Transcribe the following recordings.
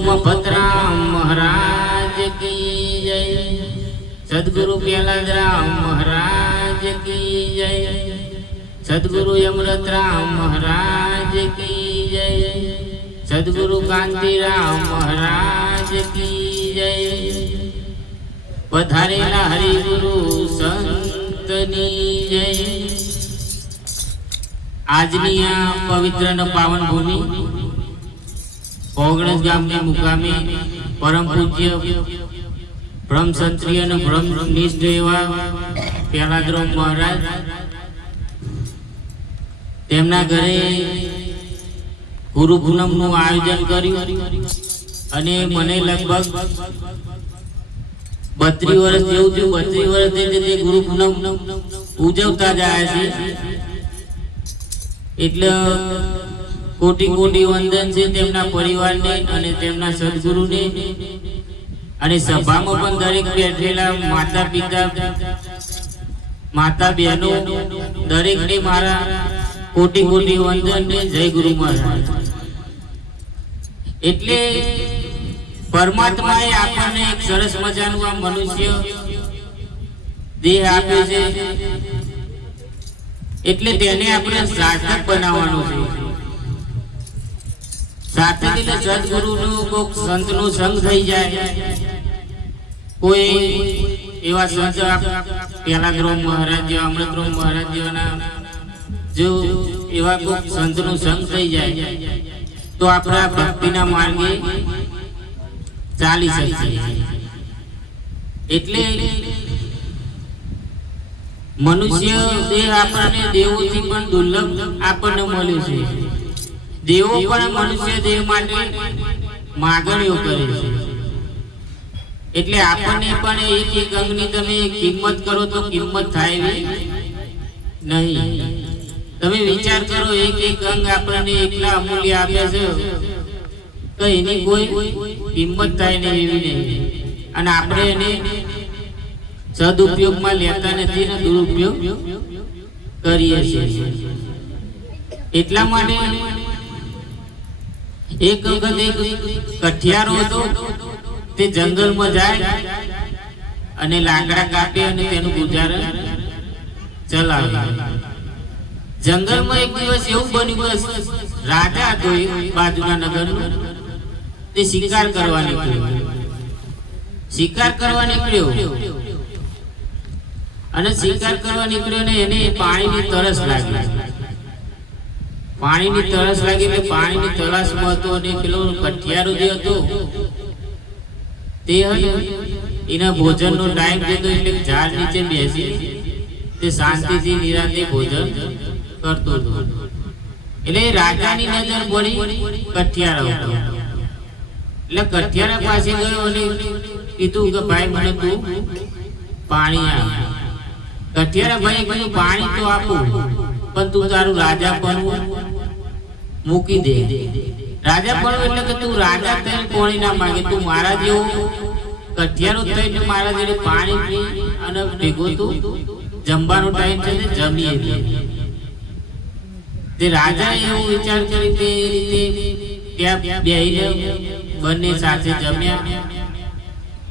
मफतराम महाराज की जय। सदगुरु प्यालादराम महाराज की जय। सदगुरु यमरतराम महाराज की जय। सदगुरु कांतिराम महाराज की जय। पधारेला हरिगुरु संतनी जय। આજની આ પવિત્ર અને પાવન ભૂમિ ઓગણસ ગામની મુકામે પરમ પૂજ્ય બ્રહ્મ ક્ષત્રિય અને બ્રહ્મ નિષ્ઠ એવા પ્યાલાદરામ મહારાજ તેમના ઘરે ગુરુ પૂનમનું આયોજન કર્યું અને મને લગભગ 32 વર્ષ જેવું થયું। 32 વર્ષથી તે ગુરુ પૂનમ ઉજવતા જાય છે એટલે કોટી કોટી વંદન છે તેમના પરિવારને અને તેમના સદગુરુને અને સભામાં પણ દરેક બેઠેલા માતા પિતા માતા બહેનો દરેકને મારા કોટી કોટી વંદન ને જય ગુરુ મહારાજ। એટલે પરમાત્માએ આપણને એક સરસ મજાનું આ મનુષ્ય દેહ આપ્યો છે એટલે તેને આપણે સાર્થક બનાવવાનું છે। સાર્થક એટલે સદગુરુનો કોક સંતનો સંગ થઈ જાય। કોઈ એવા સંત પ્યાલાદરામ મહારાજ જેવા અમૃતરામ મહારાજ જેવાના જો એવા કોક સંતનો સંગ થઈ જાય તો આપણા ભક્તિના માર્ગે ચાલી શકશે। એટલે મનુષ્ય દેહ આપણને દેવોથી પણ દુર્લભ આપણને મળ્યો છે। દેવો પણ મનુષ્ય દેહ માટે માગણીઓ કરે છે। એટલે આપણને પણ એક એક અંગની તમે કિંમત કરો તો કિંમત થાય નહીં। તમે વિચાર કરો એક એક અંગ આપણને એકલા અમૂલ્ય આપે છે તો એની કોઈ કિંમત થાય નહીં એવી નહીં અને આપણે એને સદુપયોગમાં લેતા નથી ને દુરુપયોગ કરીએ છીએ। એટલા માટે એક વખત એક કઠિયારો હતો તે જંગલમાં જાય અને લાકડા કાપે અને તેનું ગુજારણ ચલાવે। જંગલમાં એક દિવસ એવું બન્યું કે રાજા હતો એક બાજુના નગરનો તે શિકાર કરવા નીકળ્યો અને શિકાર કરવા નીકળ્યો ને એને પાણીની તરસ લાગી એટલે પાણીની તલાશમાં હતો અને પેલો કઠિયારો જે હતો તે એના ભોજનનો ટાઈમ થતો એટલે ઝાડ નીચે બેસી તે શાંતિથી નિરાંતે ભોજન કરતો હતો। એટલે રાજાની નજર પડી કઠિયારા ઉપર એટલે કઠિયારા પાસે ગયો અને કીધું કે ભાઈ મને તું પાણી આપ। કઠિયારા ભાઈ કહ્યું પાણી તો આપું પણ તું તારું રાજા પણ મૂકી દે। રાજા પણ એટલે કે તું રાજા થઈને પાણી ના માંગે, તું મારા જેવો કઠિયારો થઈને મારા જેવું પાણી પી અને ભેગો તું જમવાનો ટાઈમ છે ને જમીએ દે। તે રાજા એવો વિચાર કરી તે રીતે ત્યાં બેહીને બંને સાથે જમ્યા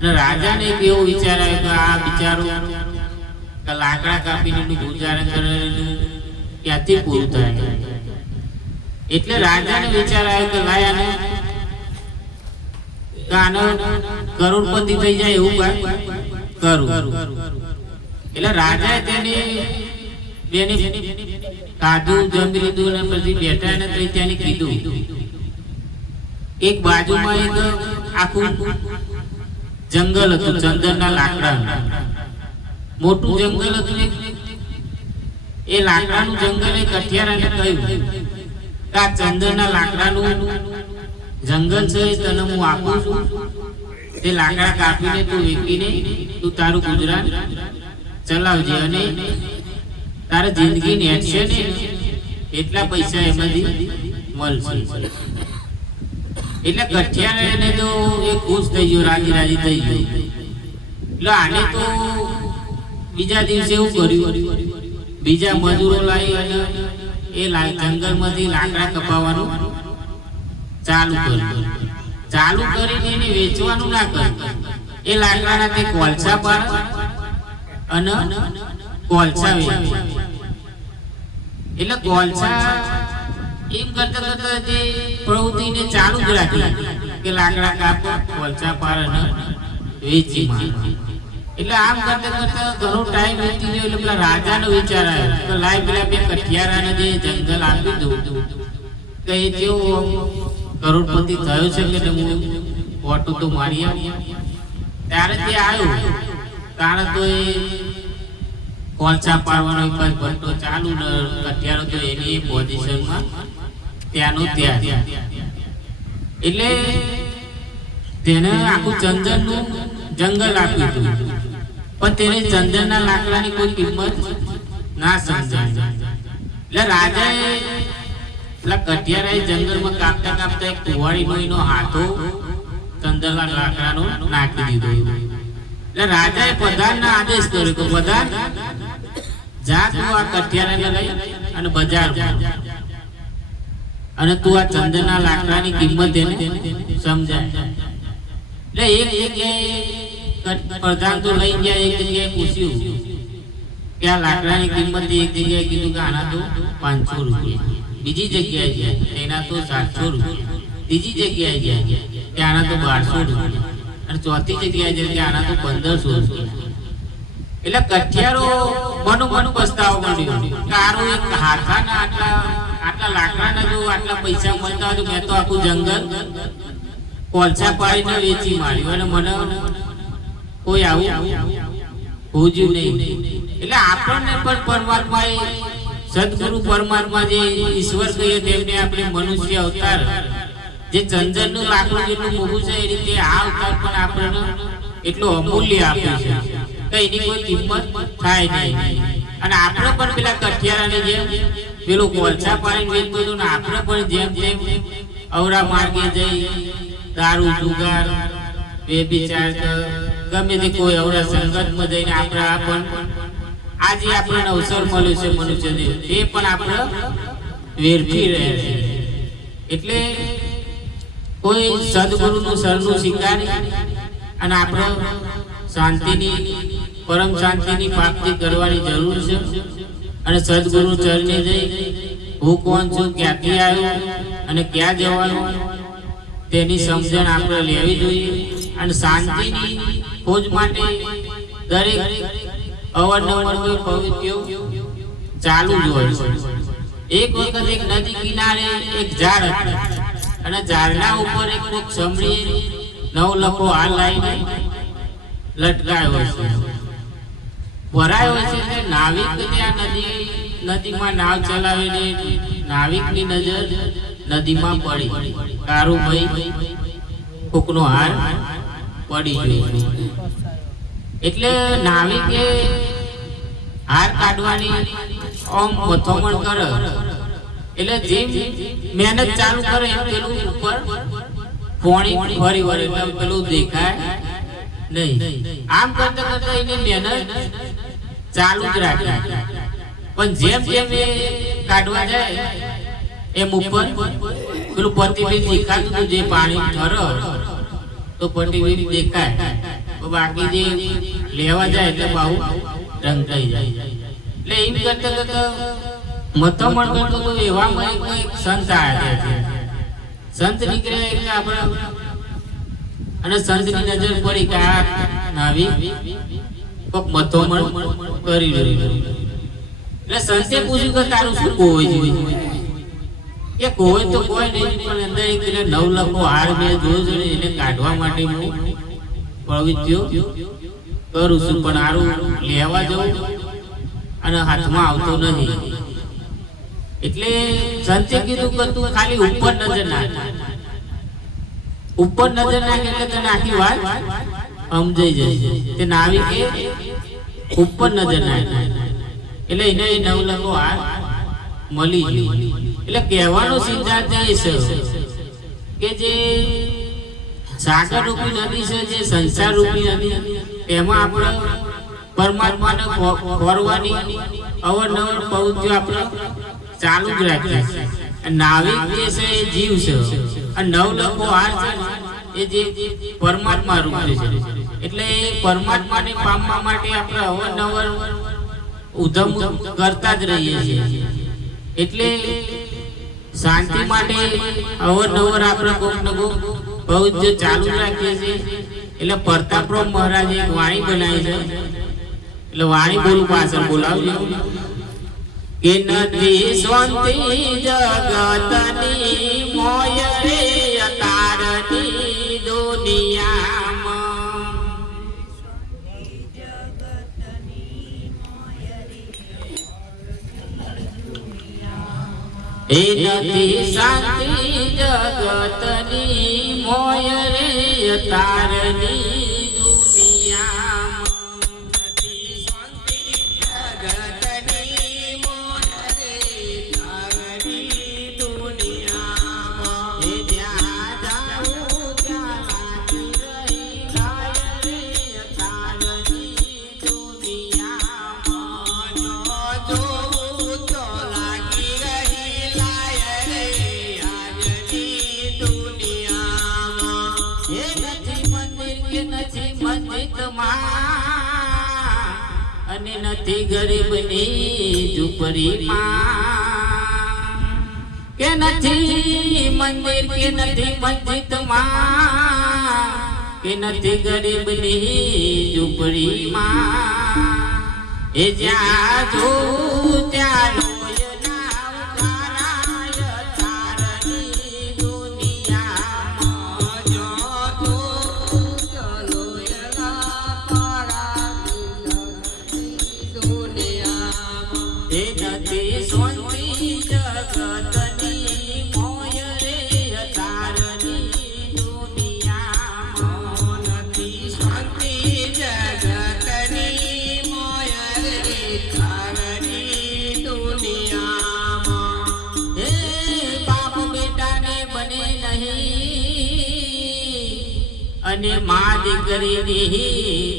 અને રાજાને એક એવો વિચાર આવ્યો કે આ બિચારો લાકડા કાપીને ગુજારણ કરેલું ક્યાંથી પૂરું થાય। એટલે રાજાને વિચાર આવ્યો કે લાય આનો કરોડપતિ થઈ જાય એવું કરું। એટલે રાજાએ તેને કાધું જમી લીધું અને પછી બેઠા ને તો તેને કીધું એક બાજુમાં એક આખું જંગલ હતું ચંદનના લાકડા મોટું જંગલ હતું। એ લાકડાનું જંગલ એ કઠિયારાને કહ્યું કે આ ચંદનના લાકડાનું જંગલ છે તને હું આપું છું, તે લાકડા કાપીને તું વેચીને તું તારું ગુજરાન ચલાવજે અને તારે જિંદગી નેટશે ને એટલા પૈસા એમાંથી મળશે। એટલે કઠિયારાને તો એ ખુશ થઈ ગયો, રાજી થઈ ગયો। એટલે આને તો બીજા દિવસે એવું કર્યું, બીજા મજૂરો લાવી અને એ જંગલમાંથી લાકડા કપાવવાનું ચાલુ કર્યું। ચાલુ કરીને એને વેચવાનું ના કરે, એ લાકડાના તે કોલસા પાડે અને કોલસા વેચે. એટલે કોલસા એમ કરતા કરતા તે પ્રવૃત્તિને ચાલુ જ રાખી કે લાકડા કાપો, કોલસા પાડે અને વેચી મારે. એટલે આમ કરતા કરતા ઘણો ટાઈમ વીતી ગયો. એટલે પેલા રાજાનો વિચાર આવ્યો કે લાય પેલા બે કઠિયારાને જે જંગલ આપી દઉં કે એ કેવો કરોડપતિ થયો છે કે હું ઓટો તો મારી આવું. ત્યારે તે આવ્યો, તારે તો એ કોલસા પાડવાનો ભટ્ટો ચાલુ ને કઠિયારો તો એની પોઝિશનમાં ત્યાંનું ત્યાં. એટલે તેને આખું ચંદનનું જંગલ આપ્યું હતું, પણ તેને ચંદનના લાકડાની કોઈ કિંમત ના સમજાય. એટલે રાજાએ પેલા કઠિયારાએ જંગલમાં કાપતા કાપતા એક કુવાડીનો એનો હાથો ચંદનના લાકડાનો નાખી દીધો. એટલે રાજાએ પ્રધાનને આદેશ કર્યો કે પ્રધાન, જા તું આ કઠિયારાને લઈ અને બજારમાં અને તું આ ચંદનના લાકડાની કિંમત એને સમજાય. એટલે એક જગ્યાએ પ્રધાન તો લઈ ગયા, એક જગ્યાએ પૂછ્યું કે આ લાકડાની કિંમત. એક જગ્યાએ કીધું કે આના તો 500 રૂપિયા, બીજી જગ્યાએ ગયા એના તો 700 રૂપિયા, ત્રીજી જગ્યાએ ગયા કે આના તો 1200 રૂપિયા, અને ચોથી જગ્યાએ જાય કે આના તો 1500 રૂપિયા. એટલે કઠિયારો મનો પસ્તાવો મળ્યો કે આરો એક હાથાના આટલા લાકડાના જો આટલા પૈસા મળતા હોય તો મેં તો આખું જંગલ કોલસા પાડીને વેચી માર્યું અને મને કોઈ આવું પૂજ્યું નહીં. એટલે આપણને પણ પરમાત્માએ સદગુરુ પરમાત્મા જે ઈશ્વર કહીએ તેમને આપણે મનુષ્ય અવતાર જે ચંદનનું લાકડું જેટલું મોંઘું છે એ રીતે આ અવતાર પણ આપણને એટલું અમૂલ્ય આપ્યું છે કે એની કોઈ કિંમત થાય નહીં. અને આપણે પણ પેલા કઠિયારાને જેમ પેલું કોલસા પાડીને વેચતું હતું ને આપણે પણ જેમ જેમ અવરા માર્ગે જઈ દારૂ જુગાર બેબીચાર ગમે તે કોઈ અવરા સંગતમાં જઈને આપણે આજે આપણને અવસર મળ્યો છે મનુષ્યને એ પણ આપણે વેરફી રહ્યા છે. એટલે કોઈ સદગુરુનું શરણું સ્વીકારી અને આપણે શાંતિની પરમ શાંતિની પ્રાપ્તિ કરવાની જરૂર છે. અને સદગુરુ ચરણે જઈ હું કોણ છું, ક્યાંથી આવ્યો અને ક્યાં જવાનું તેની સમજણ આપણે લેવી જોઈએ. અને શાંતિની ખોજ માટે દરેક અવારનવાર કોઈ પ્રવૃત્તિઓ ચાલુ જ હોય છે. એક વખત એક નદી કિનારે એક ઝાડ હતું અને ઝાડના ઉપર એક કોક સમરીએ 9 લખો હાલ લાવીને લટકાયો હોય છે, ભરાયો હોય છે. એટલે નાવિક ત્યાં નદીમાં નાવ ચલાવીને નાવિકની નજર નદીમાં પડી. કારુભાઈ કોકનો હાર પડી ગયો. એટલે નાવિકે હાર કાઢવાની ઓમ મથોમણ કરે. એટલે જેમ મહેનત ચાલુ કરે એમ પેલું ઉપર પોણી ફરી વળે પેલું દેખાય નહીં. આમ કરતા કરતા એને મહેનત ચાલુ જ રાખે. પણ જેમ જેમ એ કાઢવા જાય એમ ઉપર પેલું પ્રતિબિંબ દેખાતું હતું, જે પાણી ઠરો તો પ્રતિબિંબ દેખાય, બાકી જે લેવા જાય એટલે બહુ ઢંકાઈ જાય. એટલે એમ કરતા કરતા મથમણ કરતો તો એવામાં એક સંત આવ્યા છે. સંત નીકળ્યા એટલે આપણે અને સંતની નજર પડી કે આ નાવિક કોક મથમણ કરી રહ્યું. એટલે સંતે પૂછ્યું કે તારું શું કોઈ જોઈએ? કે કોઈ તો કોઈ નહીં, પણ અંદર એક 9 લખો હાર મેં જોયો છે એને કાઢવા માટે હું પ્રવૃત્તિઓ કરું છું, પણ હારું લેવા જવું અને હાથમાં આવતો નથી. એટલે સંતે કીધું કે તું ખાલી ઉપર નજર નાખ, ઉપર નજર નાખ એટલે તને આખી વાત સમજાઈ જશે. તે નાવિકે ઉપર નજર નાખ એટલે એને 9 લખો હાર મળી ગયો. એટલે કહેવાનો સિદ્ધાંત એ છે કે જે સાગર રૂપી નદી છે, જે સંસાર રૂપી નદી, એમાં આપણે પરમાત્માને ખોરવાની અવારનવાર પ્રવૃત્તિઓ આપણે ચાલુ જ રાખીએ. નાવિક જે છે એ જીવ છે અને 9 લખો હાર છે એ જે પરમાત્મા રૂપ છે. એટલે એ પરમાત્માને પામવા માટે આપણે અવારનવાર ઉધમ કરતા જ રહીએ છીએ. એટલે શાંતિ માટે અવારનવાર આપણે કોક ને કોક બહુ જ ચાલુ રાખીએ છીએ. એટલે પ્રતાપરાવ મહારાજે એક વાણી બનાવી છે. એટલે વાણી બોલું પાછળ બોલાવજો કે નથી શાંતિ જગતની મોય રે અતારની દુનિયામાં. એ નથી શાંતિ જગતની મોય રે અતારની અને નથી ગરીબની ઝૂંપડીમાં, કે નથી મંદિર કે નથી મસ્જિદમાં, કે નથી ગરીબની ઝૂંપડીમાં. એ જ્યાં જોઉં ત્યાં અને મા દીકરીની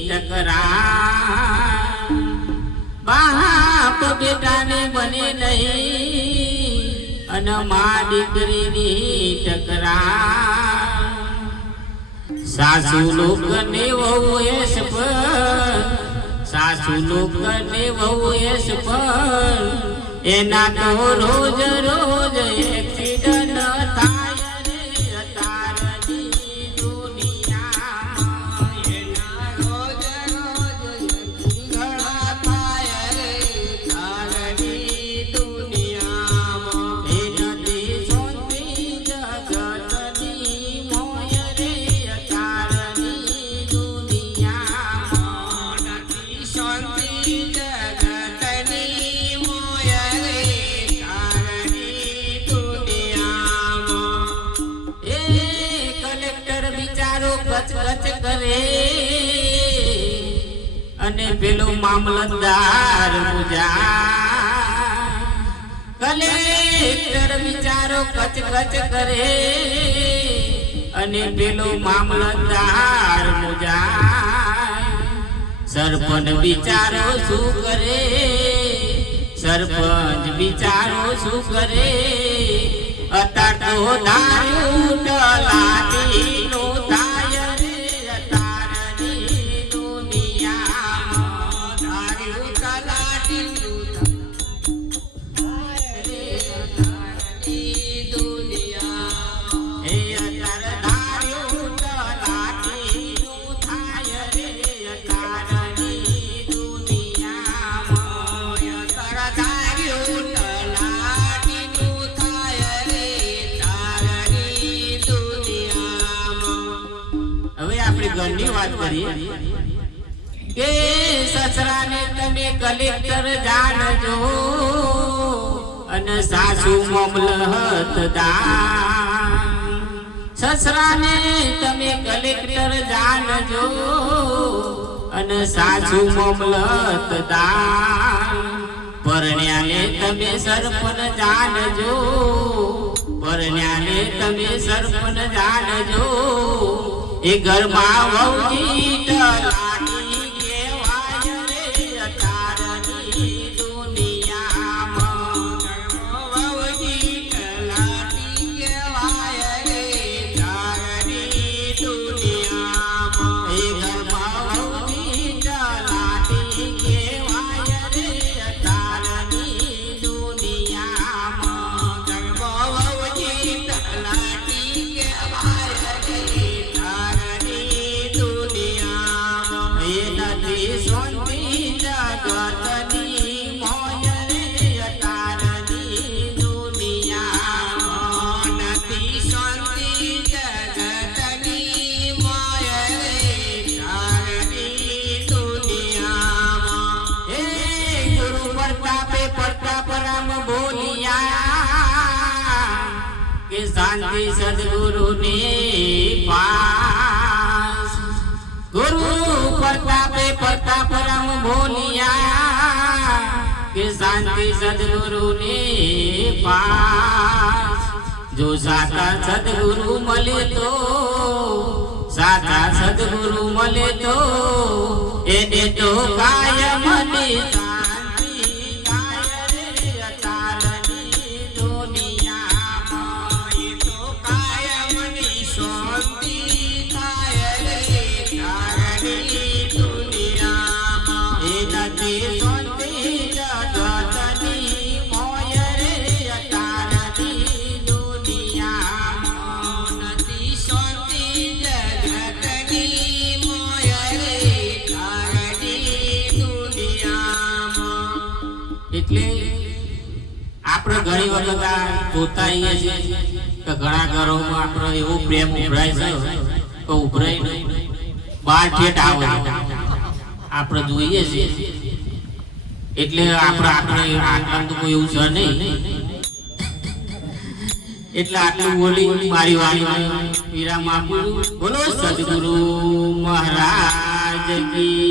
ટકરાર, બાપ બેટાને બને નહીં અને મા દીકરીની ટકરાર. સાસુ લોકને વહુ એસ પર, સાસુ લોકને વહુ એસ પર, એના તો રોજ રોજ એક્સિડન્ટ થાય. અને પેલો મામલતદાર મુજા, કલેક્ટર બિચારો કચ કચ કરે અને પેલો મામલતદાર મુજા. સરપંચ બિચારો શું કરે, સરપંચ બિચારો શું કરે, અત્યાર તો દારૂ ટલાટી નું થાય રે અતારની દુનિયામાં. દારૂ ટલાટી નું થાય રે અતારની દુનિયામાં. એ અત્યાર દારૂ ટલાટી નું થાય રે અતારની દુનિયામાં. અત્યાર દારૂ ટલાટી નું થાય રે અતારની દુનિયામાં. હવે આપણે ઘરની વાત કરીએ કે સસરાને તમે કલેક્ટર જાણજો અને સાસુ મામલતદાર. સસરાને તમે કલેક્ટર જાણજો અને સાસુ મામલતદાર. પરણ્યાને તમે સરપંચ જાણજો, પરણ્યાને તમે સરપંચ જાણજો. એ ઘરમાં વહુજી ટલાટી કહેવાય રે અતારની દુનિયામાં. વહુજી ટલાટી કહેવાય રે અતારની શાંતિ સદગુરુની પાસ ગુરુ પ્રતાપે પ્રતાપરામ બોલિયા કે શાંતિ સદગુરુની પાસ જો સાચા સદગુરુ મળે તો સાચા સદગુરુ મળે તો એને તો કાયમની શાંતિ થાય રે અતારની દુનિયામાં એ તો કાયમની શાંતિ થાય રે અતારની દુનિયામાં એ નથી શાંતિ જગતની મોય રે અતારની દુનિયામાં નથી શાંતિ જગતની મોય રે અતારની દુનિયામાં એટલે આપણે ઘણી વખત આ જોતા આવીએ છીએ કે ઘણા ઘરોમાં આપણો એવો પ્રેમ ઉભરાય છે કે ઉભરાય નહીં બાર ઠેઠ આવે આપણે જોઈએ છીએ એટલે આપણે આટલું તો કોઈ એવું છે નહીં એટલે આટલું બોલી મારી વાણી વિરામ આપું બોલો સદગુરુ મહારાજ કી